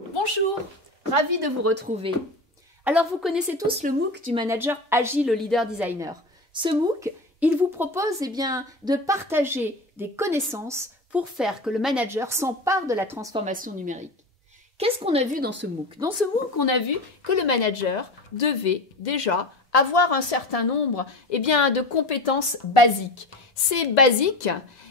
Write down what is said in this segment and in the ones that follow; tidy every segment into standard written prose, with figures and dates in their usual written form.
Bonjour, ravi de vous retrouver. Alors vous connaissez tous le MOOC du manager agile au leader designer. Ce MOOC, il vous propose de partager des connaissances pour faire que le manager s'empare de la transformation numérique. Qu'est-ce qu'on a vu dans ce MOOC? Dans ce MOOC, on a vu que le manager devait déjà avoir un certain nombre de compétences basiques. Ces basiques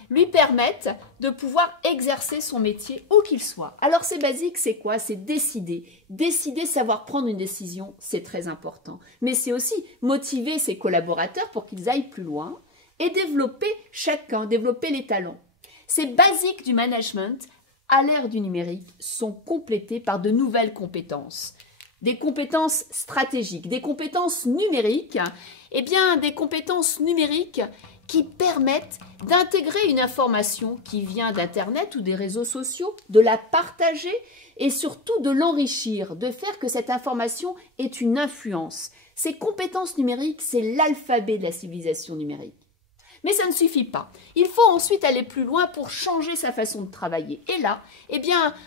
lui permettent de pouvoir exercer son métier où qu'il soit. Alors ces basiques, c'est quoi? C'est décider. Décider, savoir prendre une décision, c'est très important. Mais c'est aussi motiver ses collaborateurs pour qu'ils aillent plus loin et développer chacun, développer les talents. Ces basiques du management, à l'ère du numérique, sont complétées par de nouvelles compétences. Des compétences stratégiques, des compétences numériques, des compétences numériques qui permettent d'intégrer une information qui vient d'Internet ou des réseaux sociaux, de la partager et surtout de l'enrichir, de faire que cette information ait une influence. Ces compétences numériques, c'est l'alphabet de la civilisation numérique. Mais ça ne suffit pas. Il faut ensuite aller plus loin pour changer sa façon de travailler. Et là,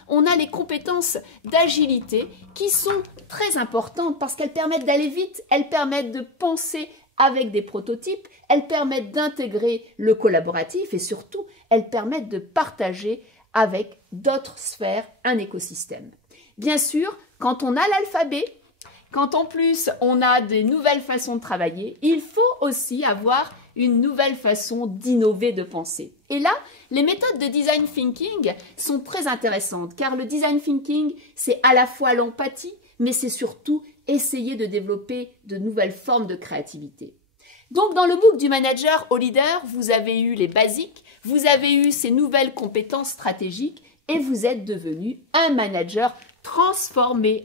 on a les compétences d'agilité qui sont très importantes parce qu'elles permettent d'aller vite, elles permettent de penser avec des prototypes, elles permettent d'intégrer le collaboratif et surtout, elles permettent de partager avec d'autres sphères un écosystème. Bien sûr, quand on a l'alphabet, quand en plus on a des nouvelles façons de travailler, il faut aussi avoir une nouvelle façon d'innover, de penser. Et là, les méthodes de design thinking sont très intéressantes car le design thinking, c'est à la fois l'empathie, mais c'est surtout essayer de développer de nouvelles formes de créativité. Donc, dans le MOOC du manager au leader, vous avez eu les basiques, vous avez eu ces nouvelles compétences stratégiques et vous êtes devenu un manager transformé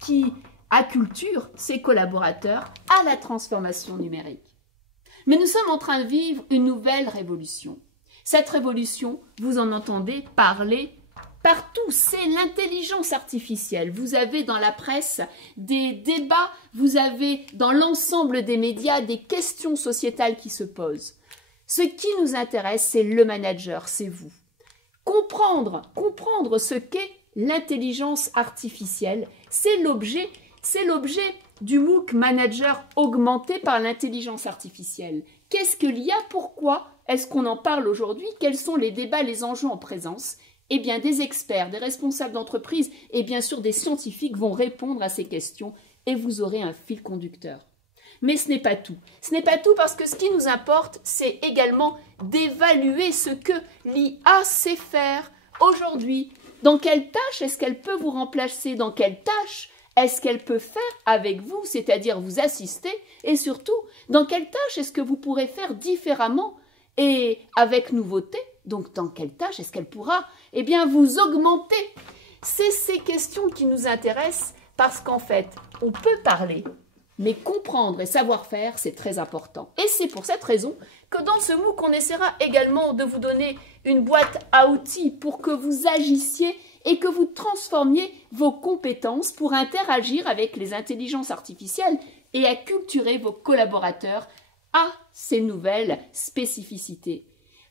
qui acculture ses collaborateurs à la transformation numérique. Mais nous sommes en train de vivre une nouvelle révolution. Cette révolution, vous en entendez parler partout, c'est l'intelligence artificielle. Vous avez dans la presse des débats, vous avez dans l'ensemble des médias des questions sociétales qui se posent. Ce qui nous intéresse, c'est le manager, c'est vous. Comprendre ce qu'est l'intelligence artificielle, c'est l'objet du MOOC Manager augmenté par l'intelligence artificielle. Qu'est-ce qu'il y a? Pourquoi est-ce qu'on en parle aujourd'hui? Quels sont les débats, les enjeux en présence? Des experts, des responsables d'entreprise et bien sûr des scientifiques vont répondre à ces questions et vous aurez un fil conducteur. Mais ce n'est pas tout. Ce n'est pas tout parce que ce qui nous importe, c'est également d'évaluer ce que l'IA sait faire aujourd'hui. Dans quelle tâche est-ce qu'elle peut vous remplacer? Dans quelle tâche est-ce qu'elle peut faire avec vous, c'est-à-dire vous assister? Et surtout, dans quelle tâche est-ce que vous pourrez faire différemment et avec nouveauté? Donc, dans quelle tâche est-ce qu'elle pourra vous augmenter? C'est ces questions qui nous intéressent parce qu'en fait, on peut parler, mais comprendre et savoir faire, c'est très important. Et c'est pour cette raison que dans ce MOOC, on essaiera également de vous donner une boîte à outils pour que vous agissiez et que vous transformiez vos compétences pour interagir avec les intelligences artificielles et acculturer vos collaborateurs à ces nouvelles spécificités.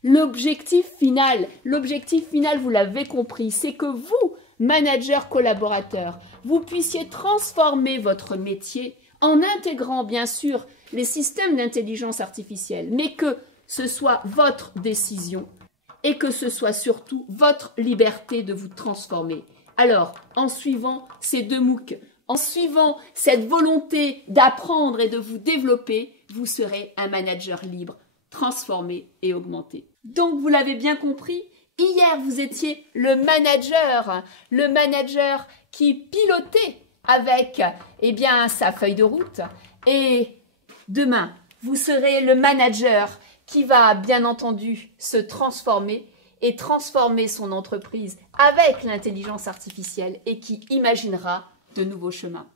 L'objectif final, vous l'avez compris, c'est que vous, manager collaborateur, vous puissiez transformer votre métier en intégrant bien sûr les systèmes d'intelligence artificielle, mais que ce soit votre décision et que ce soit surtout votre liberté de vous transformer. Alors, en suivant ces deux MOOC, en suivant cette volonté d'apprendre et de vous développer, vous serez un manager libre, transformé et augmenté. Donc, vous l'avez bien compris, hier, vous étiez le manager qui pilotait avec sa feuille de route. Et demain, vous serez le manager qui va bien entendu se transformer et transformer son entreprise avec l'intelligence artificielle et qui imaginera de nouveaux chemins.